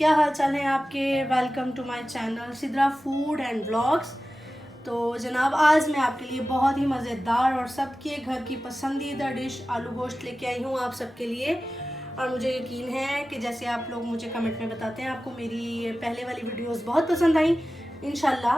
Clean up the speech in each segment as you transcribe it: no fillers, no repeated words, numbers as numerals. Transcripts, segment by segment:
क्या हाल चाल है आपके। Welcome to my channel Sidra food and vlogs. तो जनाब आज मैं आपके लिए बहुत ही मज़ेदार और सबके घर की पसंदीदा डिश आलू गोश्त लेके आई हूँ आप सबके लिए। और मुझे यकीन है कि जैसे आप लोग मुझे कमेंट में बताते हैं आपको मेरी पहले वाली वीडियोस बहुत पसंद आई, इंशाल्लाह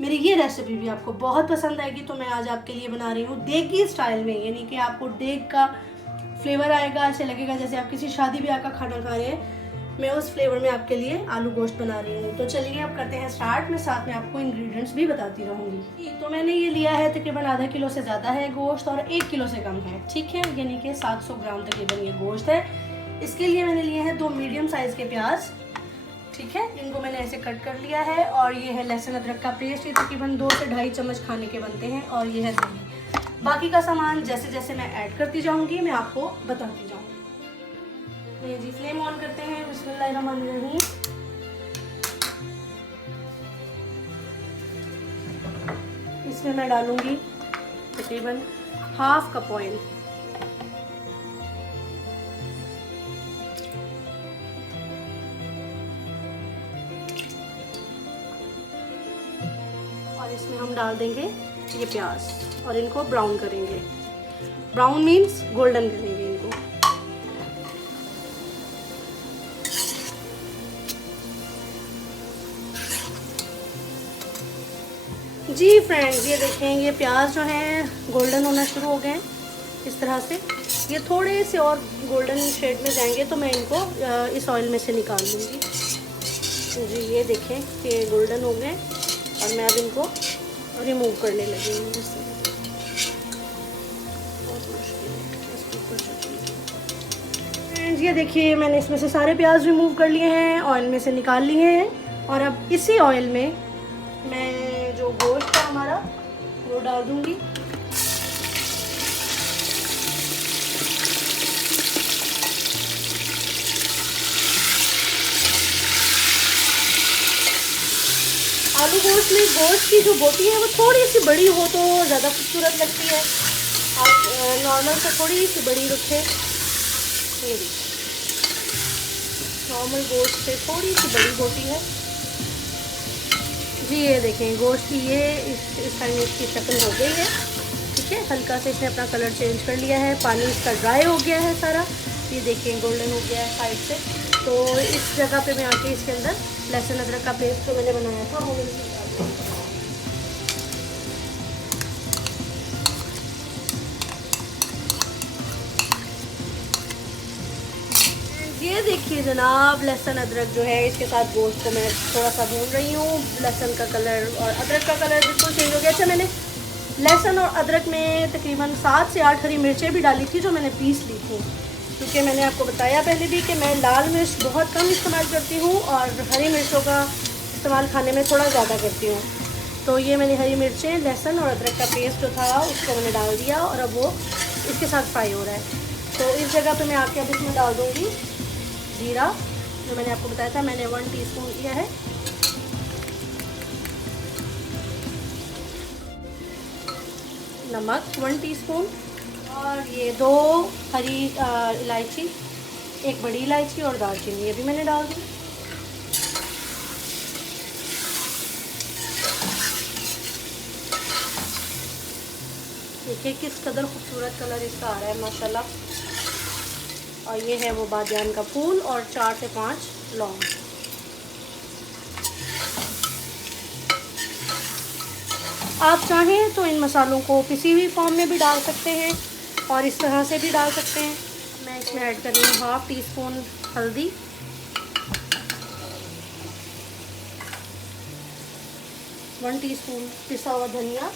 मेरी ये रेसिपी भी आपको बहुत पसंद आएगी। तो मैं आज आपके लिए बना रही हूँ देगी स्टाइल में, यानी कि आपको डेग का फ्लेवर आएगा, ऐसे लगेगा जैसे आप किसी शादी ब्याह का खाना खा रहे हैं। मैं उस फ्लेवर में आपके लिए आलू गोश्त बना रही हूँ। तो चलिए अब करते हैं स्टार्ट। मैं साथ में आपको इंग्रेडिएंट्स भी बताती रहूँगी। तो मैंने ये लिया है तकरीबन आधा किलो से ज़्यादा है गोश्त और 1 किलो से कम है, ठीक है, यानी कि 700 ग्राम तकरीबन ये गोश्त है। इसके लिए मैंने लिए हैं 2 मीडियम साइज़ के प्याज, ठीक है, इनको मैंने ऐसे कट कर लिया है। और ये है लहसुन अदरक का पेस्ट, ये तकरीबन 2 से 2.5 चम्मच खाने के बनते हैं। और ये है दही। बाकी का सामान जैसे जैसे मैं ऐड करती जाऊँगी मैं आपको बताती जाऊँगी। ये जी फ्लेम ऑन करते हैं। बिस्मिल्लाहिर्रहमानिर्रहीम। इसमें मैं डालूंगी तकरीबन ½ कप ऑयल। और इसमें हम डाल देंगे ये प्याज और इनको ब्राउन करेंगे। ब्राउन मीन्स गोल्डन करेंगे इनको। जी फ्रेंड्स, ये देखें ये प्याज जो हैं गोल्डन होना शुरू हो गए इस तरह से। ये थोड़े से और गोल्डन शेड में जाएंगे तो मैं इनको इस ऑयल में से निकाल लूँगी। जी ये देखें कि ये गोल्डन हो गए और मैं अब इनको रिमूव करने लगी हूँ इससे। बहुत मुश्किल है। ये देखिए मैंने इसमें से सारे प्याज रिमूव कर लिए हैं, ऑयल में से निकाल लिए हैं। और अब इसी ऑयल में मैं जो गोश्त है हमारा वो डाल दूंगी। आलू गोश्त में गोश्त की जो बोटी है वो थोड़ी सी बड़ी हो तो ज़्यादा खूबसूरत लगती है। आप नॉर्मल से थोड़ी सी बड़ी रखें। ये नॉर्मल गोश्त से थोड़ी सी बड़ी बोटी है जी। ये देखें गोश्त की ये इस टाइम इसकी शक्ल हो गई है, ठीक है। हल्का से इसने अपना कलर चेंज कर लिया है, पानी इसका ड्राई हो गया है सारा। ये देखें गोल्डन हो गया है साइड से। तो इस जगह पे मैं आके इसके अंदर लहसुन अदरक का पेस्ट जो मैंने बनाया था वो मैं ये देखिए जनाब लहसुन अदरक जो है इसके साथ गोश्त को मैं थोड़ा सा भून रही हूँ। लहसुन का कलर और अदरक का कलर बिल्कुल चेंज हो गया। अच्छा मैंने लहसुन और अदरक में तकरीबन 7 से 8 हरी मिर्चें भी डाली थी जो मैंने पीस ली थी, क्योंकि मैंने आपको बताया पहले भी कि मैं लाल मिर्च बहुत कम इस्तेमाल करती हूँ और हरी मिर्चों का इस्तेमाल खाने में थोड़ा ज़्यादा करती हूँ। तो ये मैंने हरी मिर्चें लहसुन और अदरक का पेस्ट जो था उसको मैंने डाल दिया और अब वो इसके साथ फ्राई हो रहा है। तो इस जगह पे मैं आके अब इसमें डाल दूँगी जीरा, जो मैंने आपको बताया था मैंने 1 टीस्पून लिया है। नमक 1 टीस्पून और ये 2 हरी इलायची, 1 बड़ी इलायची और दालचीनी ये भी मैंने डाल दी। देखिए किस कदर खूबसूरत कलर इसका आ रहा है माशाल्लाह। और ये है वो बादियान का फूल और 4 से 5 लौंग। आप चाहें तो इन मसालों को किसी भी फॉर्म में भी डाल सकते हैं और इस तरह से भी डाल सकते हैं। मैं इसमें ऐड कर रही हूँ ½ टीस्पून हल्दी, 1 टीस्पून पिसा हुआ धनिया,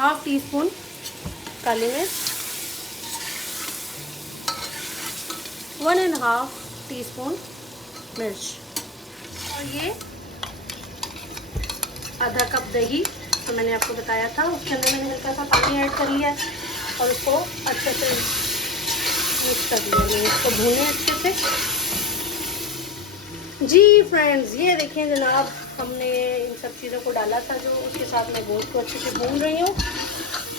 ½ टीस्पून काली मिर्च, 1½ टीस्पून मिर्च और ये आधा कप दही तो मैंने आपको बताया था उसके अंदर मैंने हल्का सा पानी ऐड कर लिया और उसको अच्छे से मिक्स कर दिया। मैंने इसको भूने अच्छे से। जी फ्रेंड्स ये देखें जनाब हमने इन सब चीज़ों को डाला था जो उसके साथ मैं गोश्त को अच्छे से भून रही हूँ।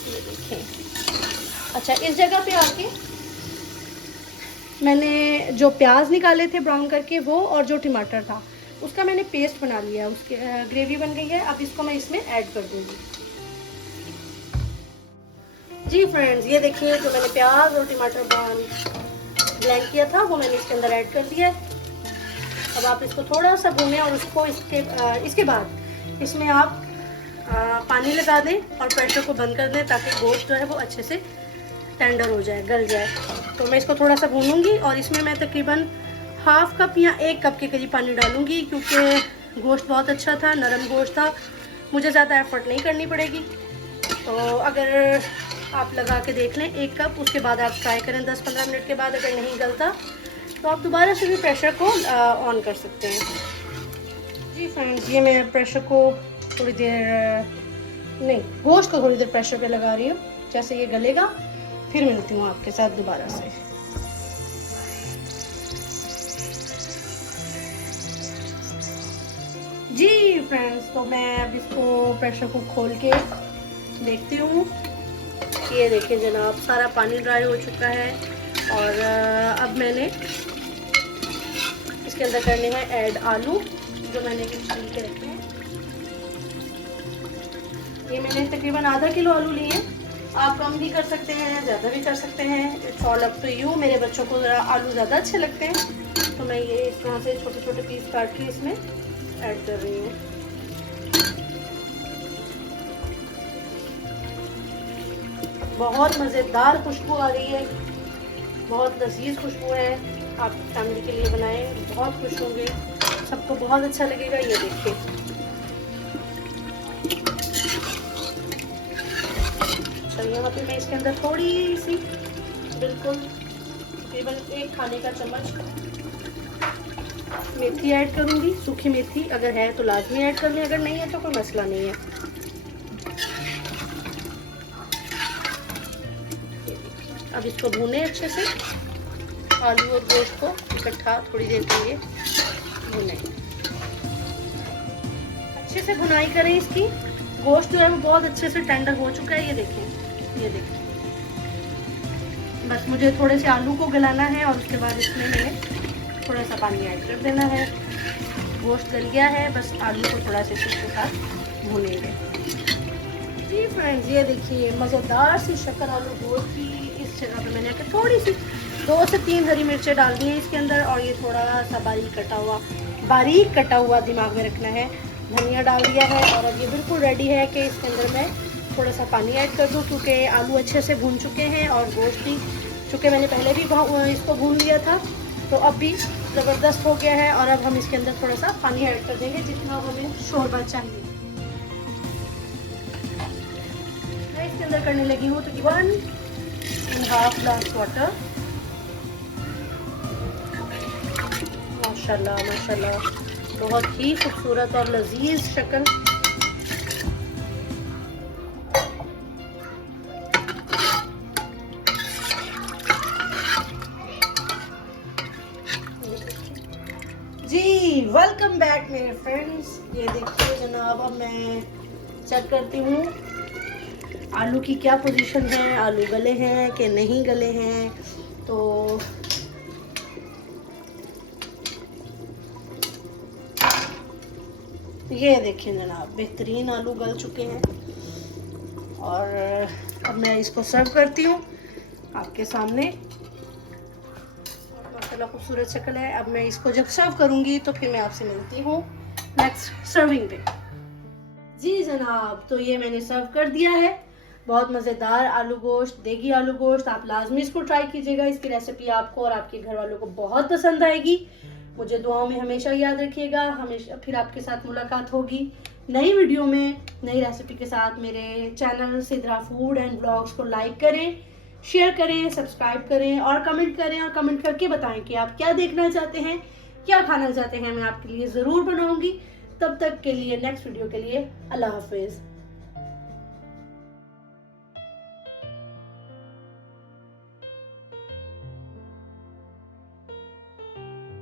ये देखें। अच्छा इस जगह पे आके मैंने जो प्याज निकाले थे ब्राउन करके वो, और जो टमाटर था उसका मैंने पेस्ट बना लिया, उसके ग्रेवी बन गई है। अब इसको मैं इसमें ऐड कर दूँगी। जी फ्रेंड्स, ये देखिए जो मैंने प्याज और टमाटर ब्लेंड किया था वो मैंने इसके अंदर ऐड कर दिया है। अब आप इसको थोड़ा सा भूनें और उसको इसके बाद इसमें आप पानी लगा दें और प्रेशर को बंद कर दें ताकि गोश्त जो है वो अच्छे से टेंडर हो जाए, गल जाए। तो मैं इसको थोड़ा सा भूनूंगी और इसमें मैं तकरीबन हाफ कप या 1 कप के करीब पानी डालूंगी, क्योंकि गोश्त बहुत अच्छा था, नरम गोश्त था, मुझे ज़्यादा एफर्ट नहीं करनी पड़ेगी। तो अगर आप लगा के देख लें 1 कप, उसके बाद आप ट्राई करें 10-15 मिनट के बाद, अगर नहीं गलता तो आप दोबारा से भी प्रेशर को ऑन कर सकते हैं। जी फ्रेंड्स, ये मैं प्रेशर को थोड़ी देर गोश्त को थोड़ी देर प्रेशर पे लगा रही हूँ। जैसे ये गलेगा फिर मिलती हूँ आपके साथ दोबारा से। जी फ्रेंड्स, तो मैं अब इसको प्रेशर को खोल के देखती हूँ। ये देखिए जनाब, सारा पानी ड्राई हो चुका है और अब मैंने इसके अंदर करने हैं ऐड आलू, जो मैंने छील के रखे हैं। ये मैंने तकरीबन आधा किलो आलू लिए हैं। आप कम भी कर सकते हैं, ज़्यादा भी कर सकते हैं, it's all up to you. मेरे बच्चों को आलू ज़्यादा अच्छे लगते हैं तो मैं ये इस तरह से छोटे छोटे पीस काट के इसमें ऐड कर रही हूँ। बहुत मज़ेदार खुशबू आ रही है, बहुत लजीज खुशबू है। आप फैमिली के लिए बनाएं, बहुत खुश होंगे, सबको बहुत अच्छा लगेगा। ये देखिए, अच्छा यहाँ पे मैं इसके अंदर थोड़ी सी, बिल्कुल तकरीबन 1 खाने का चम्मच मेथी ऐड करूँगी। सूखी मेथी अगर है तो लाजमी ऐड कर लें, अगर नहीं है तो कोई मसला नहीं है। अब इसको भूनें अच्छे से, आलू और गोश्त को इकट्ठा थोड़ी देर के लिए भूनें। अच्छे से भुनाई करें इसकी। गोश्त जो है वो बहुत अच्छे से टेंडर हो चुका है। ये देखें, ये देखें, बस मुझे थोड़े से आलू को गलाना है और उसके बाद इसमें मैंने थोड़ा सा पानी ऐड कर देना है। गोश्त गल गया है, बस आलू को थोड़ा सा इसके साथ भूनेंगे। जी फ्रेंड्स, ये देखिए मज़ेदार सी शक्कर आलू गोश्त की इस जगह पे मैंने थोड़ी सी 2 से 3 हरी मिर्चें डाल दी हैं इसके अंदर, और ये थोड़ा सा बारीक कटा हुआ दिमाग में रखना है, धनिया डाल दिया है। और अब ये बिल्कुल रेडी है कि इसके अंदर मैं थोड़ा सा पानी ऐड कर दूँ, क्योंकि आलू अच्छे से भून चुके हैं और गोश्त भी, चूँकि मैंने पहले भी इसको भून लिया था, तो अब भी ज़बरदस्त हो गया है। और अब हम इसके अंदर थोड़ा सा पानी ऐड कर देंगे जितना हमें शोरबा चाहिए। मैं इसके अंदर करने लगी हूँ तो 1.5 ग्लास वाटर। माशाल्लाह माशाल्लाह, बहुत ही खूबसूरत और लजीज शक्ल। जी वेलकम बैक मेरे फ्रेंड्स। ये देखिए जनाब, अब मैं चेक करती हूँ आलू की क्या पोजीशन है, आलू गले हैं कि नहीं गले हैं। तो ये देखिए जनाब, बेहतरीन आलू गल चुके हैं और अब मैं इसको सर्व करती हूँ आपके सामने। माशाल्लाह खूबसूरत शक्ल है। अब मैं इसको जब सर्व करूँगी तो फिर मैं आपसे मिलती हूँ नेक्स्ट सर्विंग पे। जी जनाब, तो ये मैंने सर्व कर दिया है। बहुत मज़ेदार आलू गोश्त, देगी आलू गोश्त। आप लाजमी इसको ट्राई कीजिएगा। इसकी रेसिपी आपको और आपके घर वालों को बहुत पसंद आएगी। मुझे दुआओं में हमेशा याद रखिएगा। हमेशा फिर आपके साथ मुलाकात होगी नई वीडियो में, नई रेसिपी के साथ। मेरे channel Sidra food and blogs को लाइक करें, शेयर करें, सब्सक्राइब करें और कमेंट करें। और कमेंट करके बताएं कि आप क्या देखना चाहते हैं, क्या खाना चाहते हैं। मैं आपके लिए ज़रूर बनाऊंगी। तब तक के लिए, नेक्स्ट वीडियो के लिए अल्लाह हाफिज़।